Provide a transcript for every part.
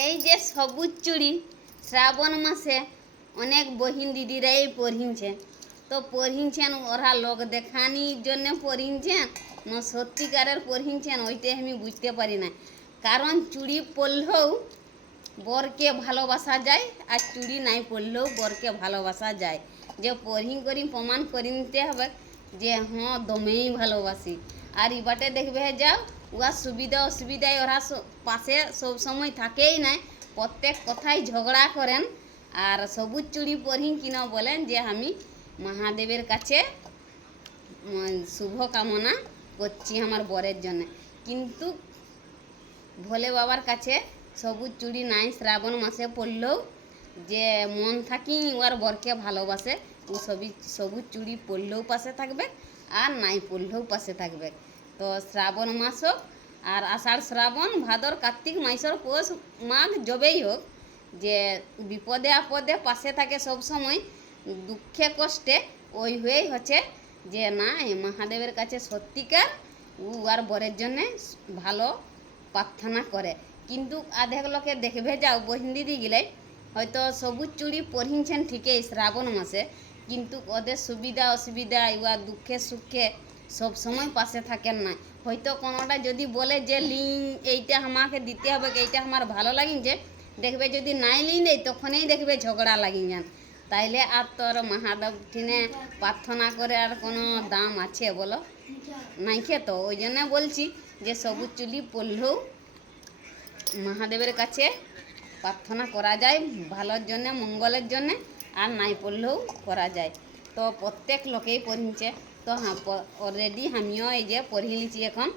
এই যে সবুজ চুড়ি শ্রাবণ মাসে অনেক বহিন দিদিরাই পরিনছে, তো পরিনছেন ওরা লোক দেখানির জন্য পরিনছেন না সত্যিকারের পরিনছেন ওইটাই আমি বুঝতে পারি না। কারণ চুড়ি পরলেও বরকে ভালোবাসা যায় আর চুড়ি নাই পরলেও বরকে ভালোবাসা যায়। যে পরিন করি প্রমাণ করে নিতে হবে যে হ্যাঁ দমেই ভালোবাসি। আর এবারে দেখবে যাও ওরা সুবিধা অসুবিধায় ওরা পাশে সব সময় থাকেই নাই, প্রত্যেক কথাই ঝগড়া করেন। আর সবুজ চুড়ি পরিন কিনা বলেন যে আমি মহাদেবের কাছে শুভ কামনা করছি আমার বরের জন্য, কিন্তু ভোলে বাবার কাছে সবুজ চুড়ি নাই শ্রাবণ মাসে পড়লেও যে মন থাকি ওর বরকে ভালোবাসে ও সবুজ চুড়ি পরলেও পাশে থাকবে আর নাই পরলেও পাশে থাকবে। তো শ্রাবণ মাস হোক আর আষাঢ় শ্রাবণ ভাদর কার্তিক মাসের পৌষ মাঘ যবেই হোক, যে বিপদে আপদে পাশে থাকে সব সময়, দুঃখে কষ্টে ওই হয়েই হচ্ছে যে না এই মহাদেবের কাছে সত্যিকার ও আর বরের জন্যে ভালো প্রার্থনা করে। কিন্তু আধেক লোকে দেখবে যাও বহিন দিদি গেলে হয়তো সবুজ চুড়ি পরিনছেন ঠিকই শ্রাবণ মাসে, কিন্তু ওদের সুবিধা অসুবিধা ইয়া দুঃখে সুখে সব সময় পাশে থাকেন না। হয়তো কোনোটা যদি বলে যে লিঙ্ক এইটা আমাকে দিতে হবে, এইটা আমার ভালো লাগিছে, দেখবে যদি নাই লিং দেয় তখনই দেখবে ঝগড়া লাগি যান। তাইলে আর তোর মহাদেব ঠিনে প্রার্থনা করে আর কোনো দাম আছে বলো? নাইকে। তো ওই জন্য বলছি যে সবুজ চুড়ি পরলেও মহাদেবের কাছে প্রার্থনা করা যায় ভালোর জন্য মঙ্গলের জন্য, আর নাই পড়লেও করা যায়। তো প্রত্যেক লোকেই পড়িছে। তো হ্যাঁ অলরেডি আমিও এই যে পড়ি লিছি এখন।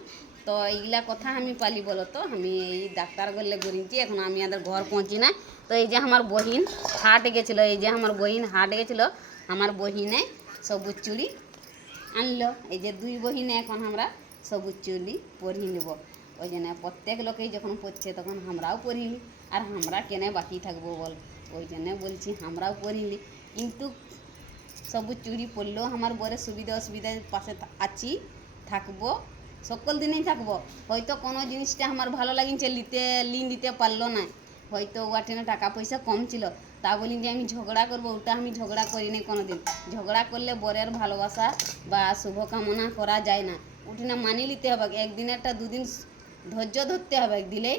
তো এইগুলা কথা আমি পালি বলো তো আমি এই ডাক্তার গেলে গড়িয়েছি, এখন আমি আমাদের ঘর পৌঁছি না। তো এই যে আমার বহিন হাট গেছিলো, এই যে আমার বহিন হাট গেছিলো, আমার বহিনে সবুজ চুড়ি আনলো। এই যে দুই বহিনে এখন আমরা সবুজ চুড়ি পরিয়ে নেব। ওই জন্য প্রত্যেক লোকেই যখন পড়ছে তখন আমরাও পরিলি, আর আমরা কেনে বাকি থাকবো বল, ওই জন্য বলছি আমরাও পরিলি। কিন্তু সবুজ চুড়ি পরলেও আমার বরের সুবিধা অসুবিধার পাশে আছি, থাকবো, সকল দিনেই থাকবো। হয়তো কোনো জিনিসটা আমার ভালো লাগিছে লিন দিতে পারলো না, হয়তো ওয়াটেনে টাকা পয়সা কম ছিল, তা বলি যে আমি ঝগড়া করবো, ওটা আমি ঝগড়া করিনি কোনো দিন। ঝগড়া করলে বরের ভালোবাসা বা শুভকামনা করা যায় না, ওটা মানি নিতে হবে, একদিনেরটা দুদিন ধৈর্য ধরতে হবে, দিলেই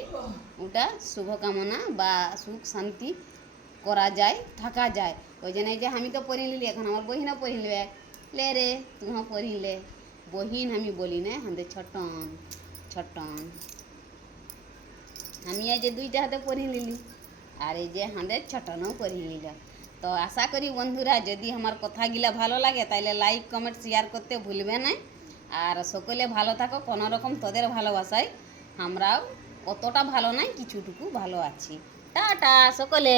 ওটা শুভকামনা বা সুখ শান্তি করা যায়, থাকা যায়। ওই জন্য যে আমি তো পড়ি নিলি, এখন আমার বহিনও পড়ি নিবে, লে রে তুইও পড়িলে বহিন আমি বলি না আমাদের ছটন ছটন। আমি এই যে দুইটা হাতে পড়ি নিলি আর এই যে আমাদের ছটনও পড়ি নিল। তো আশা করি বন্ধুরা যদি আমার কথাগুলা ভালো লাগে তাহলে লাইক কমেন্ট শেয়ার করতে ভুলবে না। আর সকলে ভালো থাকো, কোনো রকম তোদের ভালোবাসায় আমরাও অতটা ভালো নাই, কিছুটুকু ভালো আছি। টাটা সকলে।